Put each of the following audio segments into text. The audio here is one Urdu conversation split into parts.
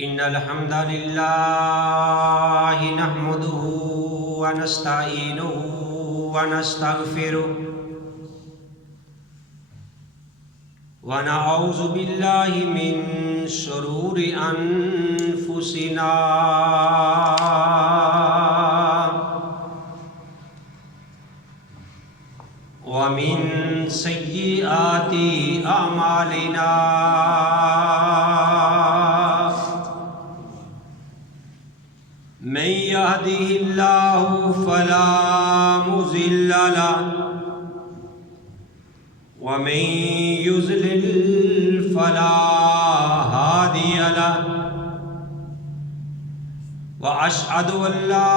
إن الحمد لله نحمده ونستعينه ونستغفره ونعوذ بالله من شرور أنفسنا ومن سيئات أعمالنا من يهده الله فلا مضل له ومن يضلل فلا هادي له وأشهد أن لا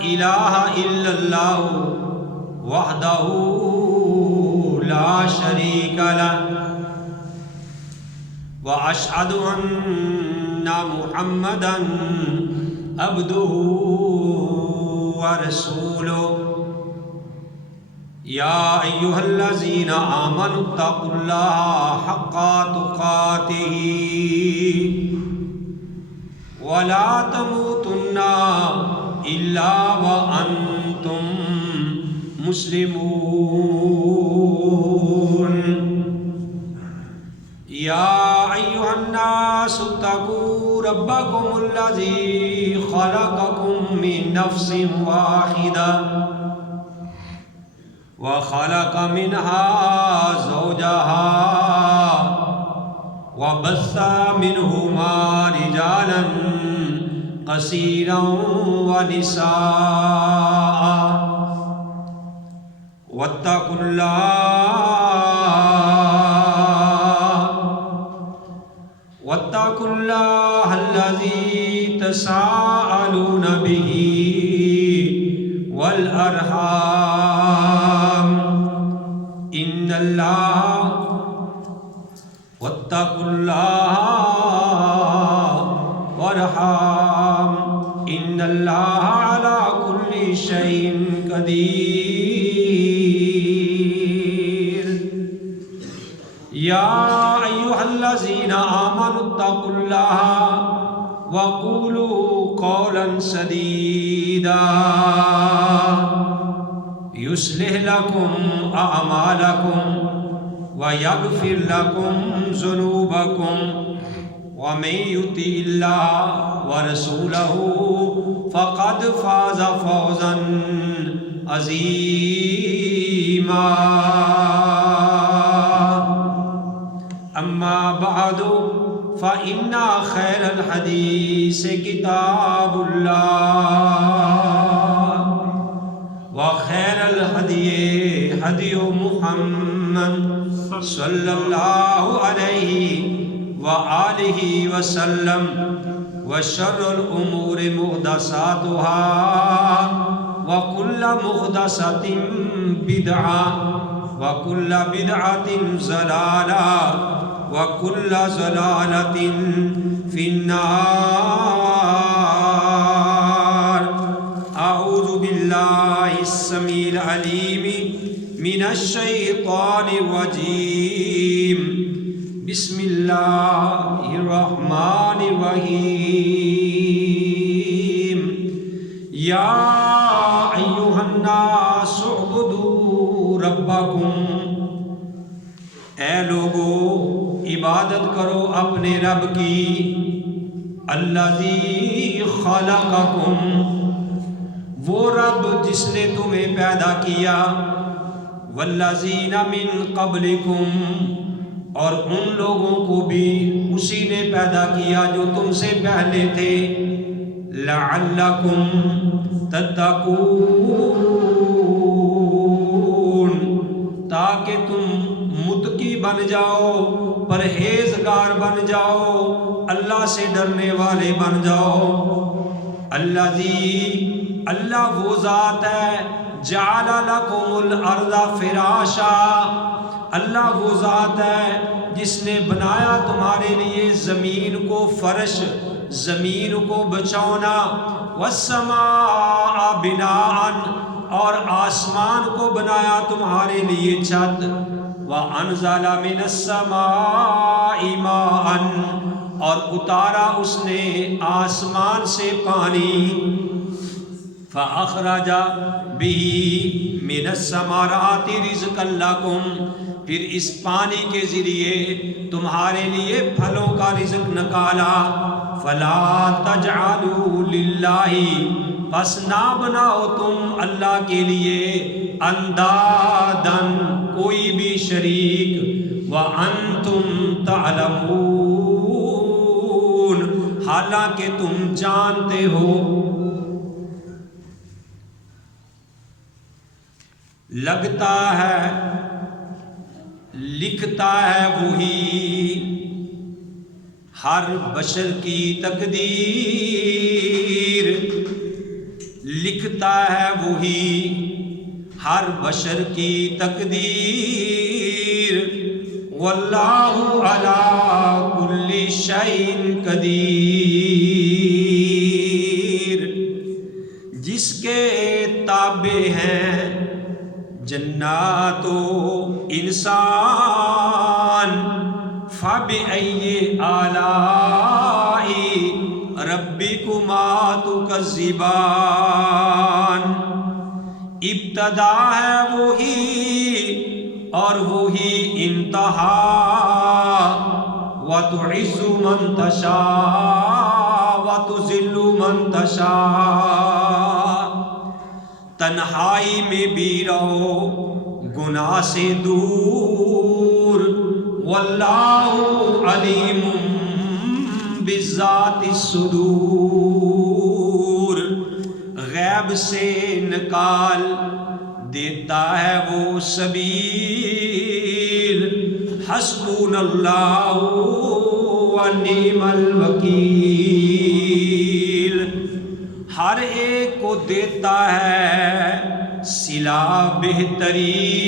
إله إلا الله وحده لا شريك له وأشهد أن محمدا عبده ورسوله يا أيها الذين آمنوا اتقوا الله حق تقاته ولا تموتن إلا وأنتم مسلمون يا أيها الناس اتقوا ربكم الذي خلقكم من نفس واحدة وخلق منها زوجها وبث منهما رجالا كثيرا ونساء واتقوا الله الذي تساءلون به والأرحام إن الله واتقوا الله وارحم إن الله على كل شيء قدير يا أيها الذين آمنوا اتقوا الله وقولوا قولا سديدا يصلح لكم أعمالكم ويغفر لكم ذنوبكم ومن يطع الله ورسوله فقد فاز فوزا عظيما أما بعد فإن خير الحديث كتاب الله وخير الهدي هدي محمد صلى الله عليه وآله وسلم وشر الأمور محدثاتها وكل محدثة بدعة وكل بدعة ضلالة وكل ضلالة في النار. أعوذ بالله السميع العليم من الشيطان الرجيم. بسم الله الرحمن الرحيم. يا أيها الناس اعبدوا ربكم. اے لوگو عبادت کرو اپنے رب کی. الذی خلقکم، وہ رب جس نے تمہیں پیدا کیا. والذین من قبلکم، اور ان لوگوں کو بھی اسی نے پیدا کیا جو تم سے پہلے تھے. لعلکم تتقون، تاکہ تم متقی بن جاؤ، پرہیزگار بن جاؤ، اللہ سے ڈرنے والے بن جاؤ. الذی، اللہ وہ ذات ہے، جعل لکم الارض فراشا، اللہ وہ ذات ہے جس نے بنایا تمہارے لیے زمین کو فرش، زمین کو بچھونا. والسماء بناءً، اور آسمان کو بنایا تمہارے لیے چھت. وَأَنزَلَ مِنَ السَّمَاءِ مَاءً، اور اتارا اس نے آسمان سے پانی، فَأَخْرَجَ بِهِ مِنَ الثَّمَرَاتِ رِزْقًا لَكُمْ، پھر اس پانی کے ذریعے تمہارے لیے پھلوں کا رزق نکالا۔ فَلَا تَجْعَلُوا لِلَّهِ، پس نہ بناؤ تم اللہ کے لیے اندادن کوئی بھی شریک، وَأَنْتُمْ تَعْلَمُونَ، حالانکہ تم جانتے ہو۔ لگتا ہے لکھتا ہے وہی ہر بشر کی تقدیر، لکھتا ہے وہی ہر بشر کی تقدیر، واللہ علی کل شیء قدیر، جس کے تابع ہیں جنات و انسان، فَبِأَيِّ آلَاءِ رَبِّكُمَا تُكَذِّبَانِ، ابتدا ہے وہی اور وہی انتہا، وَتُعِزُّ مَن تَشَاءُ وَتُذِلُّ مَن تَشَاءُ، تنہائی میں بھی رہو گناہ سے دور، واللہ علیم بذات الصدور، غیب سے نکال دیتا ہے وہ سبیل، حسبنا اللہ ونعم الوکیل، ہر ایک کو دیتا ہے صلہ بہترین،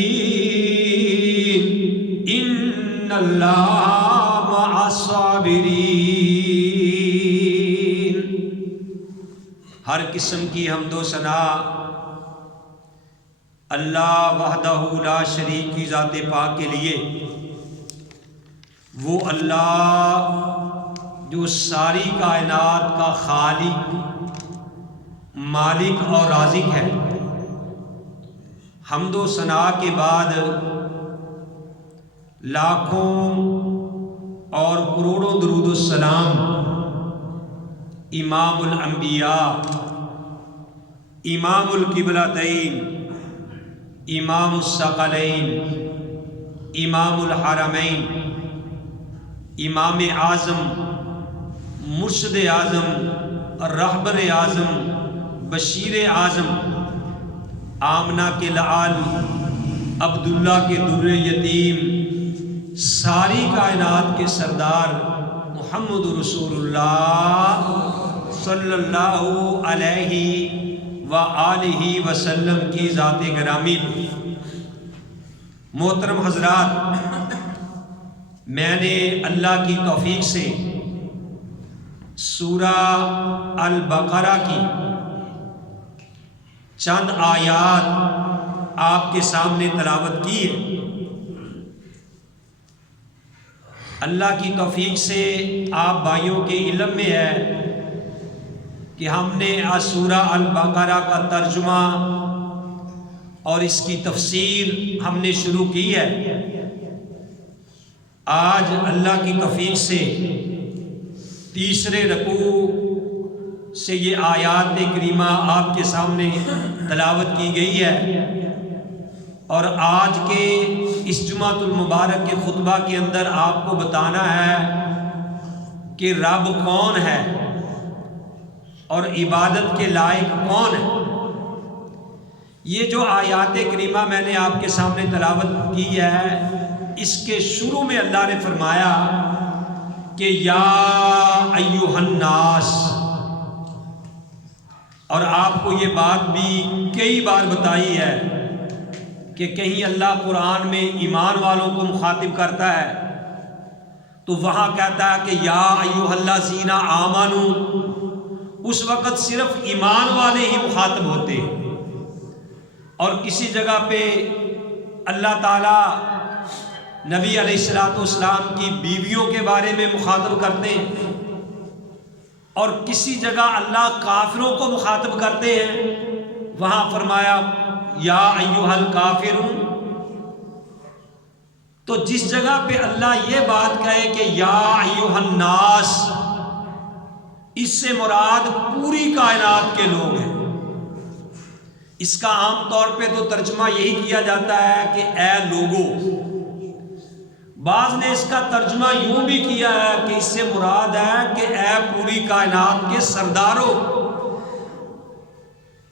ان اللہ مع الصابرین، ہر قسم کی حمد و ثنا اللہ وحدہ لا شریک کی ذات پاک کے لیے، وہ اللہ جو ساری کائنات کا خالق، مالک اور رازق ہے۔ حمد و ثنا کے بعد لاکھوں اور کروڑوں درود السلام امام الانبیاء، امام القبلتین، امام الثقلین، امام الحرمین، امام اعظم، مرشد اعظم، رہبر اعظم، بشیر اعظم، آمنہ کے لعال، عبداللہ کے در یتیم، ساری کائنات کے سردار محمد رسول اللہ صلی اللہ علیہ وآلہ وسلم کی ذات گرامی۔ محترم حضرات، میں نے اللہ کی توفیق سے سورہ البقرہ کی چند آیات آپ کے سامنے تلاوت کی ہے۔ اللہ کی توفیق سے آپ بھائیوں کے علم میں ہے کہ ہم نے سورہ البقرہ کا ترجمہ اور اس کی تفسیر ہم نے شروع کی ہے۔ آج اللہ کی توفیق سے تیسرے رکوع سے یہ آیات کریمہ آپ کے سامنے تلاوت کی گئی ہے، اور آج کے اس جمعۃ المبارک کے خطبہ کے اندر آپ کو بتانا ہے کہ رب کون ہے اور عبادت کے لائق کون ہے۔ یہ جو آیات کریمہ میں نے آپ کے سامنے تلاوت کی ہے، اس کے شروع میں اللہ نے فرمایا کہ یا ایھا الناس، اور آپ کو یہ بات بھی کئی بار بتائی ہے کہ کہیں اللہ قرآن میں ایمان والوں کو مخاطب کرتا ہے تو وہاں کہتا ہے کہ یا ایھا الذین آمنوا، اس وقت صرف ایمان والے ہی مخاطب ہوتے ہیں، اور کسی جگہ پہ اللہ تعالیٰ نبی علیہ الصلوۃ والسلام کی بیویوں کے بارے میں مخاطب کرتے ہیں، اور کسی جگہ اللہ کافروں کو مخاطب کرتے ہیں، وہاں فرمایا یا ایھا الکافرون۔ تو جس جگہ پہ اللہ یہ بات کہے کہ یا ایھا الناس، اس سے مراد پوری کائنات کے لوگ ہیں۔ اس کا عام طور پہ تو ترجمہ یہی کیا جاتا ہے کہ اے لوگو، بعض نے اس کا ترجمہ یوں بھی کیا ہے کہ اس سے مراد ہے کہ اے پوری کائنات کے سردارو،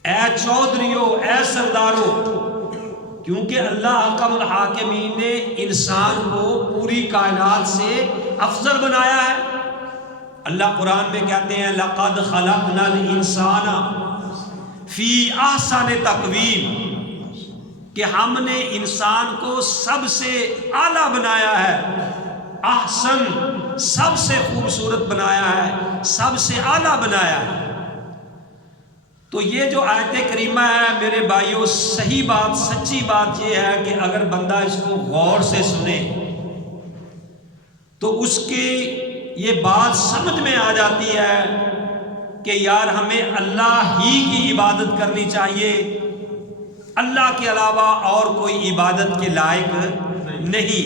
اے چودھریو، اے سردارو، کیونکہ اللہ احکم الحاکمین نے انسان کو پوری کائنات سے افضل بنایا ہے۔ اللہ قرآن میں کہتے ہیں لَقَدْ خَلَقْنَا الْإِنسَانَ فِي أَحْسَنِ تَقْوِيمٍ، کہ ہم نے انسان کو سب سے اعلیٰ بنایا ہے، احسن سب سے خوبصورت بنایا ہے، سب سے اعلیٰ بنایا ہے۔ تو یہ جو آیت کریمہ ہے میرے بھائیوں، صحیح بات، سچی بات یہ ہے کہ اگر بندہ اس کو غور سے سنے تو اس کی یہ بات سمجھ میں آ جاتی ہے کہ یار ہمیں اللہ ہی کی عبادت کرنی چاہیے، اللہ کے علاوہ اور کوئی عبادت کے لائق نہیں۔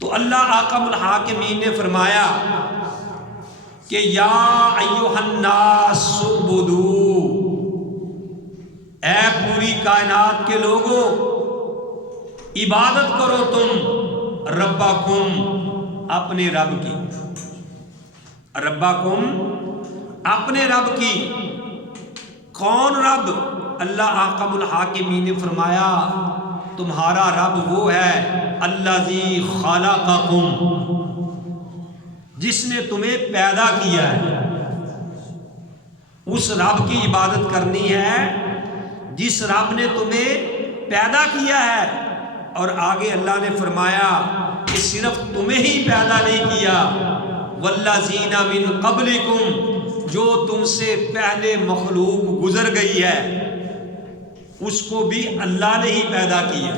تو اللہ احکم الحاکمین نے فرمایا کہ یا ایھا الناس اعبدوا، اے پوری کائنات کے لوگوں، عبادت کرو تم ربکم، اپنے رب کی، ربکم اپنے رب کی۔ کون رب؟ اللہ احکم الحاکمین نے فرمایا تمہارا رب وہ ہے الذی خلقکم، جس نے تمہیں پیدا کیا ہے۔ اس رب کی عبادت کرنی ہے جس رب نے تمہیں پیدا کیا ہے۔ اور آگے اللہ نے فرمایا کہ صرف تمہیں ہی پیدا نہیں کیا، والذین من قبلکم، جو تم سے پہلے مخلوق گزر گئی ہے اس کو بھی اللہ نے ہی پیدا کیا،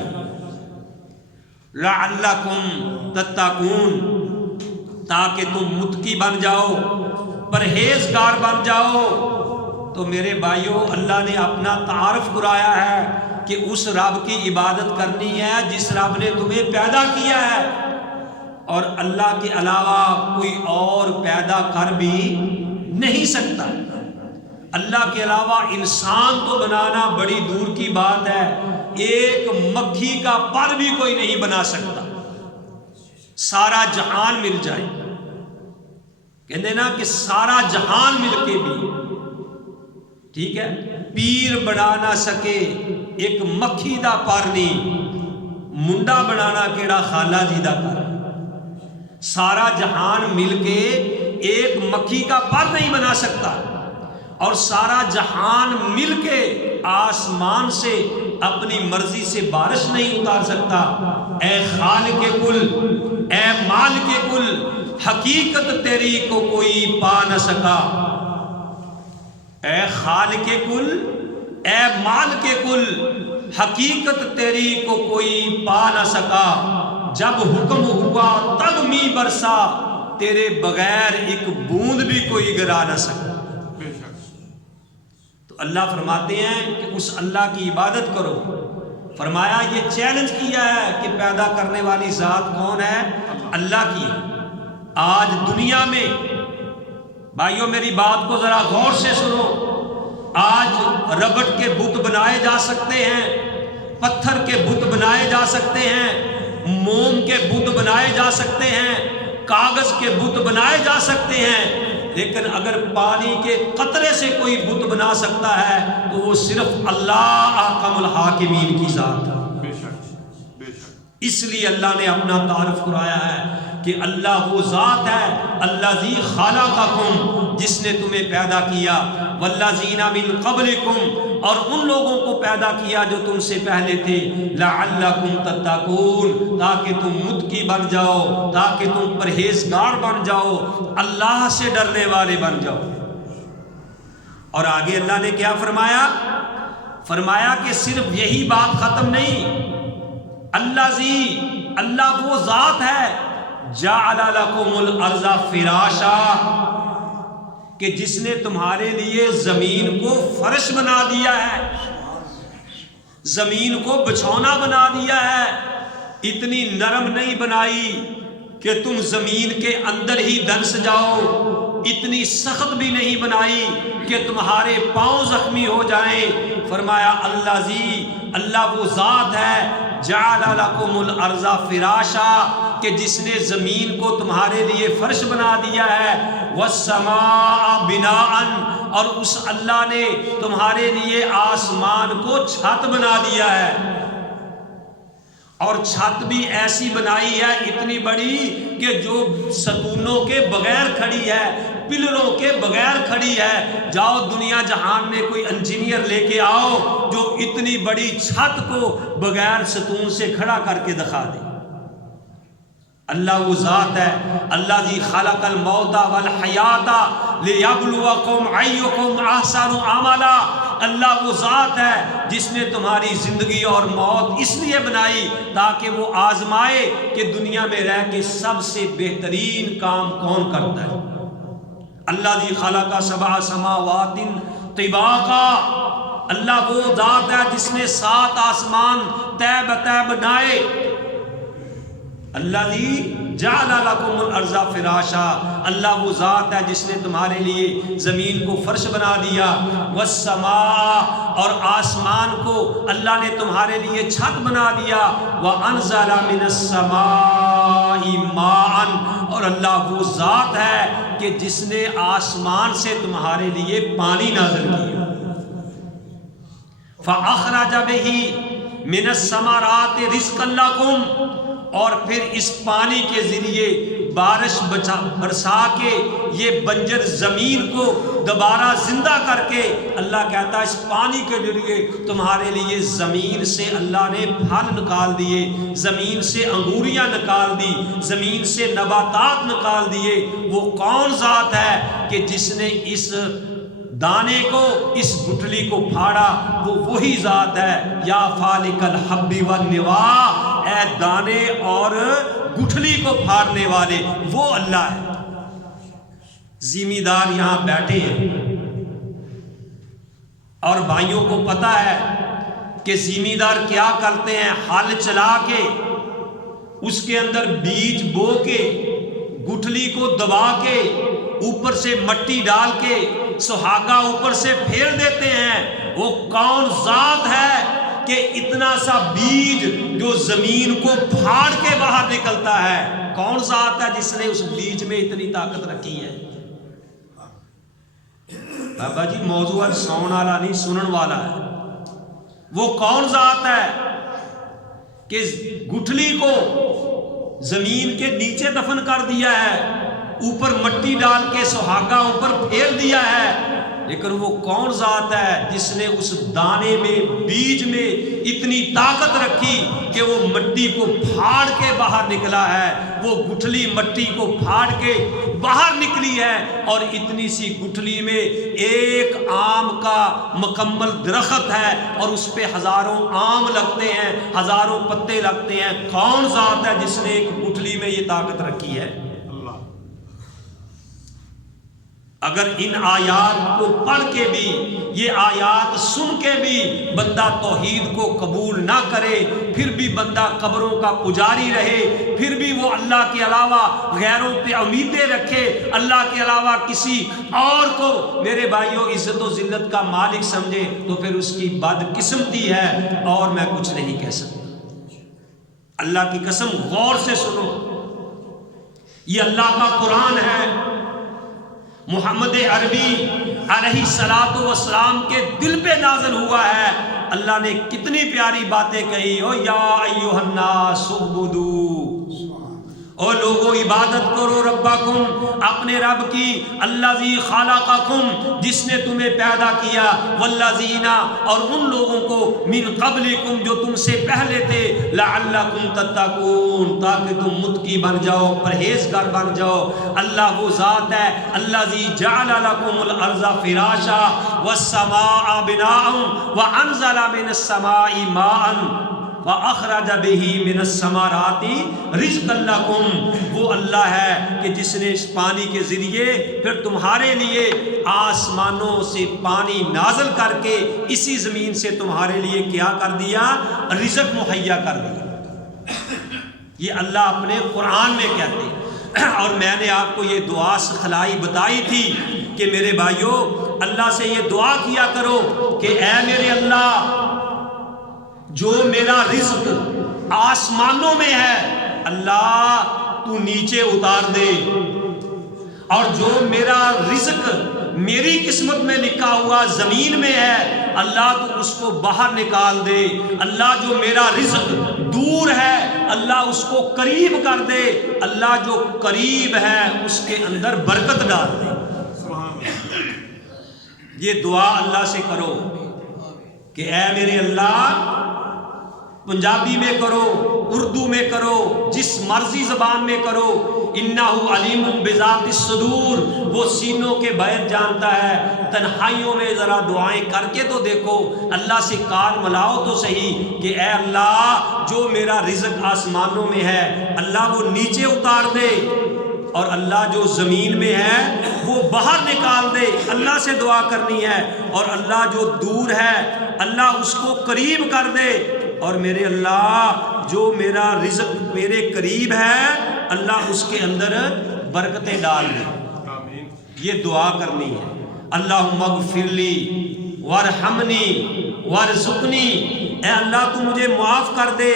لعلکم تتقون، تاکہ تم متقی بن جاؤ، پرہیزگار بن جاؤ۔ تو میرے بھائیوں، اللہ نے اپنا تعارف کرایا ہے کہ اس رب کی عبادت کرنی ہے جس رب نے تمہیں پیدا کیا ہے، اور اللہ کے علاوہ کوئی اور پیدا کر بھی نہیں سکتا۔ اللہ کے علاوہ انسان تو بنانا بڑی دور کی بات ہے، ایک مکھی کا پر بھی کوئی نہیں بنا سکتا، سارا جہان مل جائے، کہتے نا کہ سارا جہان مل کے بھی، ٹھیک ہے، پیر بنا نہ سکے ایک مکھی دا پر نہیں، منڈا بنانا کیڑا خالہ جی دا کر، سارا جہان مل کے ایک مکھی کا پر نہیں بنا سکتا، اور سارا جہان مل کے آسمان سے اپنی مرضی سے بارش نہیں اتار سکتا۔ اے خالق کل، اے مالک کل، حقیقت تیری کو کوئی پا نہ سکا۔ اے خالق کل، اے مالک کل، حقیقت تیری کو کوئی پا نہ سکا، جب حکم ہوا تب می برسا، تیرے بغیر ایک بوند بھی کوئی گرا نہ سکا۔ تو اللہ فرماتے ہیں کہ اس اللہ کی عبادت کرو۔ فرمایا یہ چیلنج کیا ہے کہ پیدا کرنے والی ذات کون ہے؟ اللہ کی۔ آج دنیا میں بھائیوں میری بات کو ذرا غور سے سنو، آج ربڑ کے بت بنائے جا سکتے ہیں، پتھر کے بت بنائے جا سکتے ہیں، موم کے بت بنائے جا سکتے ہیں، کاغذ کے بت بنائے جا سکتے ہیں، لیکن اگر پانی کے قطرے سے کوئی بت بنا سکتا ہے تو وہ صرف اللہ احکم الحاکمین کی ذات ہے۔ اس لیے اللہ نے اپنا تعارف کرایا ہے کہ اللہ وہ ذات ہے الذی خلقکم، جس نے تمہیں پیدا کیا، والذین من قبلکم، اور ان لوگوں کو پیدا کیا جو تم سے پہلے تھے، لعلکم تتقون، تاکہ تم متقی بن جاؤ، تاکہ تم پرہیزگار بن جاؤ، اللہ سے ڈرنے والے بن جاؤ۔ اور آگے اللہ نے کیا فرمایا؟ فرمایا کہ صرف یہی بات ختم نہیں، اللہ وہ ذات ہے جعل لکم الارض فراشا، کہ جس نے تمہارے لیے زمین کو فرش بنا دیا ہے، زمین کو بچھونا بنا دیا ہے، اتنی نرم نہیں بنائی کہ تم زمین کے اندر ہی دنس جاؤ، اتنی سخت بھی نہیں بنائی کہ تمہارے پاؤں زخمی ہو جائیں۔ فرمایا اللہ وہ ذات ہے جعل لکم الارض فراشا، کہ جس نے زمین کو تمہارے لیے فرش بنا دیا ہے، والسماء بناء، اور اس اللہ نے تمہارے لیے آسمان کو چھت بنا دیا ہے، اور چھت بھی ایسی بنائی ہے اتنی بڑی کہ جو ستونوں کے بغیر کھڑی ہے، پلروں کے بغیر کھڑی ہے۔ جاؤ دنیا جہان میں کوئی انجینئر لے کے آؤ جو اتنی بڑی چھت کو بغیر ستون سے کھڑا کر کے دکھا دے۔ اللہ وہ ذات ہے، اللہ جی خلق الموت والحیات لیبلوکم ایکم احسن عملا، اللہ وہ ذات ہے جس نے تمہاری زندگی اور موت اس لیے بنائی تاکہ وہ آزمائے کہ دنیا میں رہ کے سب سے بہترین کام کون کرتا ہے۔ اللہ جی خلق سبع سماوات طباقا، اللہ وہ ذات ہے جس نے 7 آسمان طے بطے بنائے۔ اللہ جی جعل لکم الارض فراشا، اللہ وہ ذات ہے جس نے تمہارے لیے زمین کو فرش بنا دیا، والسماء، اور آسمان کو اللہ نے تمہارے لیے چھت بنا دیا، وانزل من السماء ماء، اور اللہ وہ ذات ہے کہ جس نے آسمان سے تمہارے لیے پانی نازل کیا، فاخرج به من الثمرات رزقا لکم، اور پھر اس پانی کے ذریعے بارش برسا کے یہ بنجر زمین کو دوبارہ زندہ کر کے اللہ کہتا ہے اس پانی کے ذریعے تمہارے لیے زمین سے اللہ نے پھل نکال دیے، زمین سے انگوریاں نکال دی، زمین سے نباتات نکال دیے۔ وہ کون ذات ہے کہ جس نے اس دانے کو، اس گٹھلی کو پھاڑا؟ وہ وہی ذات ہے یا فالق الحب والنوا، اے دانے اور گٹھلی کو پھاڑنے والے، وہ اللہ ہے۔ زمیندار یہاں بیٹھے ہیں اور بھائیوں کو پتا ہے کہ زمیندار کیا کرتے ہیں، ہل چلا کے اس کے اندر بیج بو کے گٹھلی کو دبا کے اوپر سے مٹی ڈال کے سہاگا اوپر سے پھیر دیتے ہیں۔ وہ کون ذات ہے کہ اتنا سا بیج جو زمین کو پھاڑ کے باہر نکلتا ہے، کون ذات ہے جس نے اس بیج میں اتنی طاقت رکھی ہے؟ بابا جی موضوع سنن والا نہیں، سنن والا ہے۔ وہ کون ذات ہے کہ گٹھلی کو زمین کے نیچے دفن کر دیا ہے، اوپر مٹی ڈال کے سہاگا اوپر پھیر دیا ہے، لیکن وہ کون ذات ہے جس نے اس دانے میں، بیج میں اتنی طاقت رکھی کہ وہ مٹی کو پھاڑ کے باہر نکلا ہے، وہ گٹھلی مٹی کو پھاڑ کے باہر نکلی ہے، اور اتنی سی گٹھلی میں ایک آم کا مکمل درخت ہے اور اس پہ ہزاروں آم لگتے ہیں، ہزاروں پتے لگتے ہیں۔ کون ذات ہے جس نے ایک گٹھلی میں یہ طاقت رکھی ہے؟ اگر ان آیات کو پڑھ کے بھی، یہ آیات سن کے بھی بندہ توحید کو قبول نہ کرے، پھر بھی بندہ قبروں کا پجاری رہے، پھر بھی وہ اللہ کے علاوہ غیروں پہ امیدیں رکھے، اللہ کے علاوہ کسی اور کو میرے بھائیوں عزت و ذلت کا مالک سمجھے، تو پھر اس کی بدقسمتی ہے، اور میں کچھ نہیں کہہ سکتا۔ اللہ کی قسم غور سے سنو، یہ اللہ کا قرآن ہے، محمد عربی علیہ الصلوۃ والسلام کے دل پہ نازل ہوا ہے۔ اللہ نے کتنی پیاری باتیں کہی، او یا ایھا الناس اعبدوا، او لوگو عبادت کرو ربکم، اپنے رب کی، الذی خلقکم، جس نے تمہیں پیدا کیا، والذین، اور ان لوگوں کو، من قبلکم، جو تم سے پہلے تھے، لعلکم تتقون، تاکہ تم متقی بن جاؤ، پرہیزگار بن جاؤ۔ اللہ وہ ذات ہے، الذی جعل لکم الارض فراشا والسماء بناء وانزل من السماء ماء وَأَخْرَجَ بِهِ مِنَ الثَّمَرَاتِ رِزْقًا لَكُمْ، وہ اللہ ہے کہ جس نے اس پانی کے ذریعے پھر تمہارے لیے آسمانوں سے پانی نازل کر کے اسی زمین سے تمہارے لیے کیا کر دیا؟ رزق مہیا کر دیا۔ یہ اللہ اپنے قرآن میں کہتے ہیں۔ اور میں نے آپ کو یہ دعا سکھلائی بتائی تھی کہ میرے بھائیوں اللہ سے یہ دعا کیا کرو کہ اے میرے اللہ، جو میرا رزق آسمانوں میں ہے اللہ تو نیچے اتار دے، اور جو میرا رزق میری قسمت میں لکھا ہوا زمین میں ہے اللہ تو اس کو باہر نکال دے۔ اللہ جو میرا رزق دور ہے اللہ اس کو قریب کر دے، اللہ جو قریب ہے اس کے اندر برکت ڈال دے۔ یہ دعا اللہ سے کرو کہ اے میرے اللہ، پنجابی میں کرو، اردو میں کرو، جس مرضی زبان میں کرو، انہ علیم بذات الصدور، وہ سینوں کے بیت جانتا ہے۔ تنہائیوں میں ذرا دعائیں کر کے تو دیکھو، اللہ سے کان ملاؤ تو صحیح کہ اے اللہ جو میرا رزق آسمانوں میں ہے اللہ وہ نیچے اتار دے، اور اللہ جو زمین میں ہے وہ باہر نکال دے۔ اللہ سے دعا کرنی ہے، اور اللہ جو دور ہے اللہ اس کو قریب کر دے، اور میرے اللہ جو میرا رزق میرے قریب ہے اللہ اس کے اندر برکتیں ڈال دے۔ یہ دعا کرنی ہے۔ اللہم اغفر لی وارحمنی وارزقنی، اے اللہ تو مجھے معاف کر دے،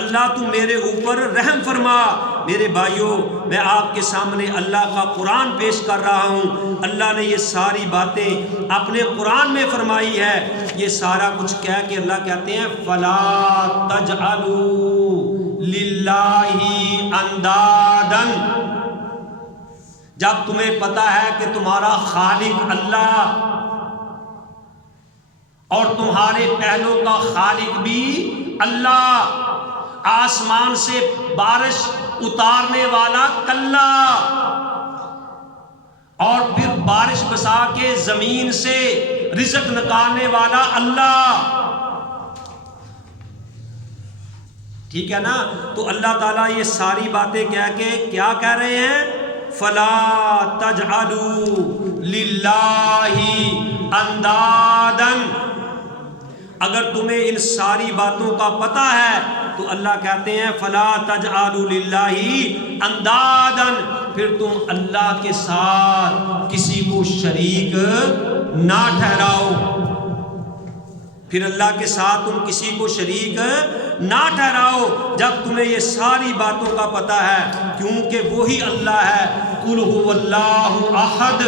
اللہ تو میرے اوپر رحم فرما۔ میرے بھائیوں میں آپ کے سامنے اللہ کا قرآن پیش کر رہا ہوں۔ اللہ نے یہ ساری باتیں اپنے قرآن میں فرمائی ہے۔ یہ سارا کچھ کہہ کے اللہ کہتے ہیں فَلَا تَجْعَلُوا لِلَّهِ أَنْدَادًا، جب تمہیں پتہ ہے کہ تمہارا خالق اللہ اور تمہارے پہلوں کا خالق بھی اللہ، آسمان سے بارش اتارنے والا کلا، اور پھر بارش بسا کے زمین سے رزق نکالنے والا اللہ، ٹھیک ہے نا؟ تو اللہ تعالیٰ یہ ساری باتیں کہہ کے کیا کہہ رہے ہیں؟ فَلَا تَجْعَلُوا لِلَّهِ أَنْدَادًا۔ اگر تمہیں ان ساری باتوں کا پتہ ہے تو اللہ کہتے ہیں فَلَا تَجْعَلُوا لِلَّهِ أَنْدَادًا، پھر تم اللہ کے ساتھ کسی کو شریک نہ ٹھہراؤ، پھر اللہ کے ساتھ تم کسی کو شریک نہ ٹھہراؤ جب تمہیں یہ ساری باتوں کا پتہ ہے، کیونکہ وہی اللہ ہے۔ قُلْ هُوَ اللَّهُ أَحَدٌ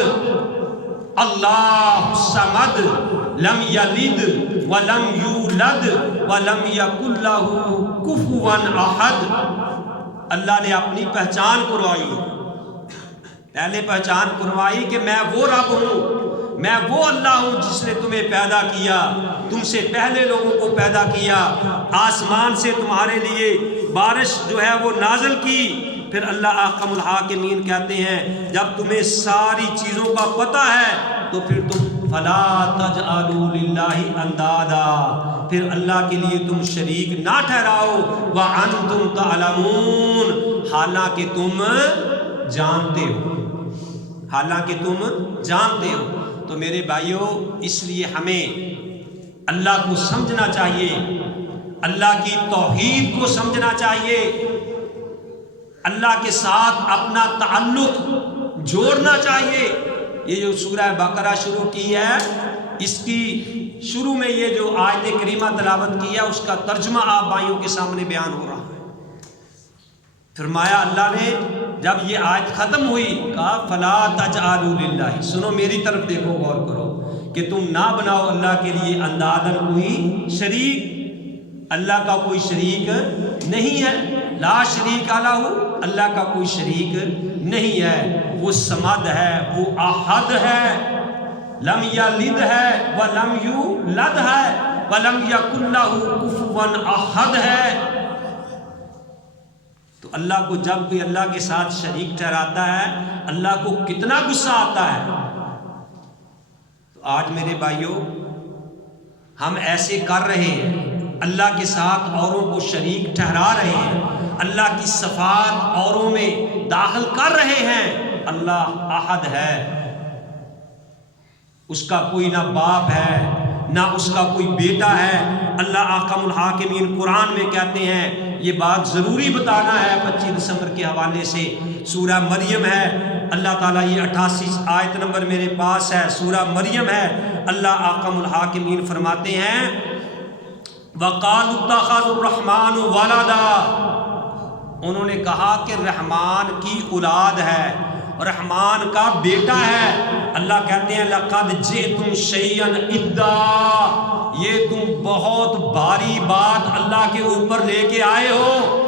اللَّهُ الصَّمَدُ لَمْ يَلِدْ وَلَمْ يُولَدْ وَلَمْ يَكُنْ لَهُ كُفُوًا أَحَدٌ۔ اللہ نے اپنی پہچان کروائی، پہلے پہچان کروائی کہ میں وہ رب ہوں، میں وہ اللہ ہوں جس نے تمہیں پیدا کیا، تم سے پہلے لوگوں کو پیدا کیا، آسمان سے تمہارے لیے بارش جو ہے وہ نازل کی۔ پھر اللہ احکم الحاکمین کہتے ہیں جب تمہیں ساری چیزوں کا پتہ ہے تو پھر تم فَلَا تَجْعَلُوا لِلَّهِ أَنْدَادًا، پھر اللہ کے لیے تم شریک نہ ٹھہراؤ، وَأَنْتُمْ تَعْلَمُونَ، حالانکہ تم جانتے ہو، حالانکہ تم جانتے ہو۔ تو میرے بھائیوں اس لیے ہمیں اللہ کو سمجھنا چاہیے، اللہ کی توحید کو سمجھنا چاہیے، اللہ کے ساتھ اپنا تعلق جوڑنا چاہیے۔ یہ جو سورہ بقرہ شروع کی ہے اس کی شروع میں یہ جو آیت کریمہ تلاوت کی ہے اس کا ترجمہ آپ بھائیوں کے سامنے بیان ہو رہا ہے۔ فرمایا اللہ نے جب یہ آیت ختم ہوئی کہا فَلَا تَجْعَلُوا لِلَّهِ، سنو میری طرف دیکھو، غور کرو کہ تم نہ بناؤ اللہ کے لیے اندادن کوئی شریک، اللہ کا کوئی شریک نہیں ہے، لا شریک لہ، اللہ کا کوئی شریک نہیں ہے، وہ صمد ہے، وہ احد ہے، لم یلد ہے ولم یولد ہے ولم یکن لہ کفوا احد ہے۔ تو اللہ کو جب کوئی اللہ کے ساتھ شریک ٹھہراتا ہے اللہ کو کتنا غصہ آتا ہے۔ تو آج میرے بھائیوں ہم ایسے کر رہے ہیں، اللہ کے ساتھ اوروں کو شریک ٹھہرا رہے ہیں، اللہ کی صفات اوروں میں داخل کر رہے ہیں۔ اللہ احد ہے، اس کا کوئی نہ باپ ہے نہ اس کا کوئی بیٹا ہے۔ اللہ احکم الحاکمین قرآن میں کہتے ہیں، یہ بات ضروری بتانا ہے 25 دسمبر کے حوالے سے، سورہ مریم ہے، اللہ تعالیٰ یہ 88 آیت نمبر میرے پاس ہے، سورہ مریم ہے۔ اللہ احکم الحاکمین فرماتے ہیں وَقَالُوا اتَّخَذَ الرَّحْمَنُ وَلَدًا، انہوں نے کہا کہ رحمان کی اولاد ہے، رحمان کا بیٹا ہے۔ اللہ کہتے ہیں لَقَدْ جِئْتُمْ شَيْئًا إِدًّا، یہ تم بہت بھاری بات اللہ کے اوپر لے کے آئے ہو۔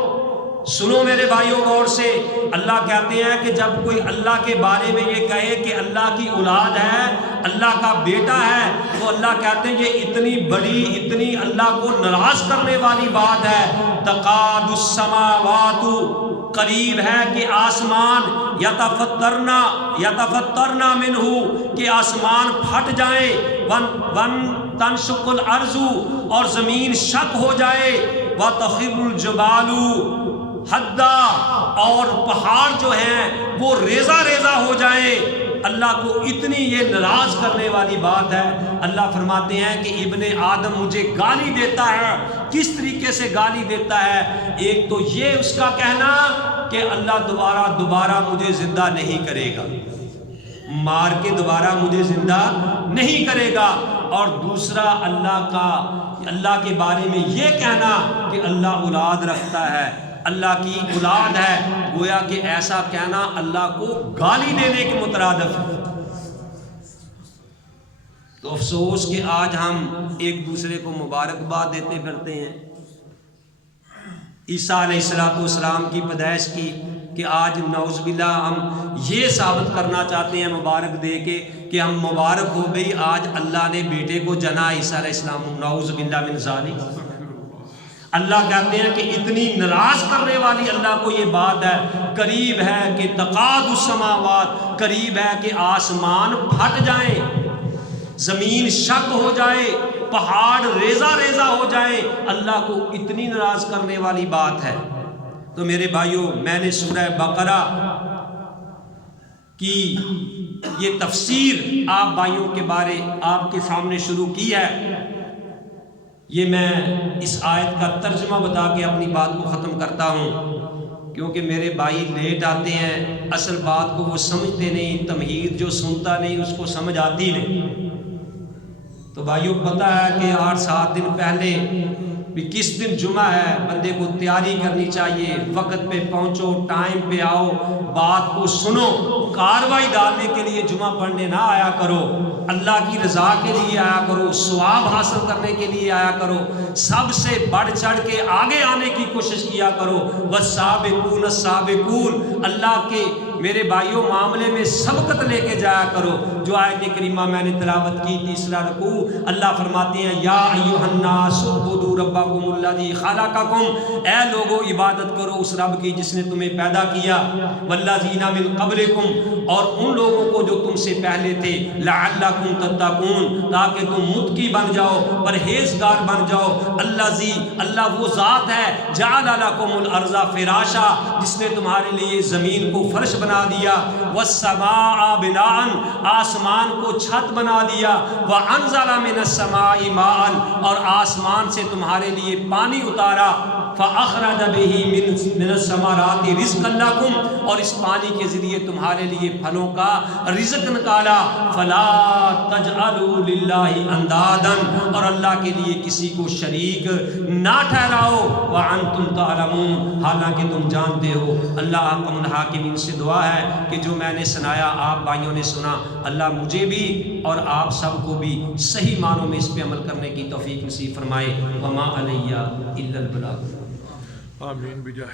سنو میرے بھائیوں غور سے، اللہ کہتے ہیں کہ جب کوئی اللہ کے بارے میں یہ کہے کہ اللہ کی اولاد ہے، اللہ کا بیٹا ہے، تو اللہ کہتے ہیں یہ اتنی بڑی، اتنی اللہ کو ناراض کرنے والی بات ہے۔ تقاد السماوات، قریب ہے کہ آسمان، یتفطرنا منہ، کہ آسمان پھٹ جائیں، ون تنشق الارض، اور زمین شق ہو جائے، وتخر الجبال حدا، اور پہاڑ جو ہیں وہ ریزہ ریزہ ہو جائیں۔ اللہ کو اتنی یہ ناراض کرنے والی بات ہے۔ اللہ فرماتے ہیں کہ ابن آدم مجھے گالی دیتا ہے۔ کس طریقے سے گالی دیتا ہے؟ ایک تو یہ اس کا کہنا کہ اللہ دوبارہ مجھے زندہ نہیں کرے گا، مار کے دوبارہ مجھے زندہ نہیں کرے گا، اور دوسرا اللہ کے بارے میں یہ کہنا کہ اللہ اولاد رکھتا ہے، اللہ کی اولاد ہے، گویا کہ ایسا کہنا اللہ کو گالی دینے کے مترادف ہے۔ تو افسوس کہ آج ہم ایک دوسرے کو مبارکباد دیتے پھرتے ہیں عیسیٰ علیہ السلام کی پیدائش کی، کہ آج نعوذ باللہ ہم یہ ثابت کرنا چاہتے ہیں مبارک دے کے کہ ہم مبارک ہو گئی، آج اللہ نے بیٹے کو جنا عیسیٰ علیہ السلام، نعوذ باللہ من ذالک۔ اللہ کہتے ہیں کہ اتنی ناراض کرنے والی اللہ کو یہ بات ہے۔ قریب ہے کہ تقاد السماوات، قریب ہے کہ آسمان پھٹ جائیں، زمین شق ہو جائے، پہاڑ ریزہ ریزہ ہو جائے، اللہ کو اتنی ناراض کرنے والی بات ہے۔ تو میرے بھائیوں، میں نے سورہ بقرہ کی یہ تفسیر آپ بھائیوں کے بارے آپ کے سامنے شروع کی ہے۔ یہ میں اس آیت کا ترجمہ بتا کے اپنی بات کو ختم کرتا ہوں، کیونکہ میرے بھائی لیٹ آتے ہیں، اصل بات کو وہ سمجھتے نہیں، تمہید جو سنتا نہیں اس کو سمجھ آتی نہیں۔ تو بھائیوں پتہ ہے کہ 8-7 دن پہلے بھی کس دن جمعہ ہے، بندے کو تیاری کرنی چاہیے، وقت پہ پہنچو، ٹائم پہ آؤ، بات کو سنو، کاروائی ڈالنے کے لیے جمعہ پڑھنے نہ آیا کرو، اللہ کی رضا کے لیے آیا کرو، ثواب حاصل کرنے کے لیے آیا کرو، سب سے بڑھ چڑھ کے آگے آنے کی کوشش کیا کرو۔ والسابقون السابقون، اللہ کے میرے بھائیوں معاملے میں سبقت لے کے جایا کرو۔ جو آیت کریمہ میں نے تلاوت کی، تیسرا رکوع، اللہ فرماتے ہیں یا ایھا الناس اعبدوا ربکم الذی خلقکم، اے لوگو عبادت کرو اس رب کی جس نے تمہیں پیدا کیا، والذین من قبلکم، اور ان لوگوں کو جو تم سے پہلے تھے، لعلکم تتقون، تاکہ تم متقی بن جاؤ، پرہیزگار بن جاؤ۔ الذی، اللہ وہ ذات ہے، جعل لکم الارض فراشا، جس نے تمہارے لیے زمین کو فرش بنا دیا، والسماء بناء، آسمان کو چھت بنا دیا، وانزل من السماء ماء، اور آسمان سے تمہارے لیے پانی اتارا، فاخرج به من الثمرات رزقا لكم، اور اس پانی کے ذریعے تمہارے لیے پھلوں کا رزق نکالا، فلا تجعلوا للہ اندادا، اور اللہ کے لیے کسی کو شریک نہ ٹھہراؤ، وانتم تعلمون، حالانکہ تم جانتے ہو۔ اللہ حکم الحاکمین سے دعا ہے کہ جو میں نے سنایا آپ بھائیوں نے سنا، اللہ مجھے بھی اور آپ سب کو بھی صحیح معنوں میں اس پہ عمل کرنے کی توفیق نصیب فرمائے۔ وما علیہ الا البلاغ۔ آمین بجاہ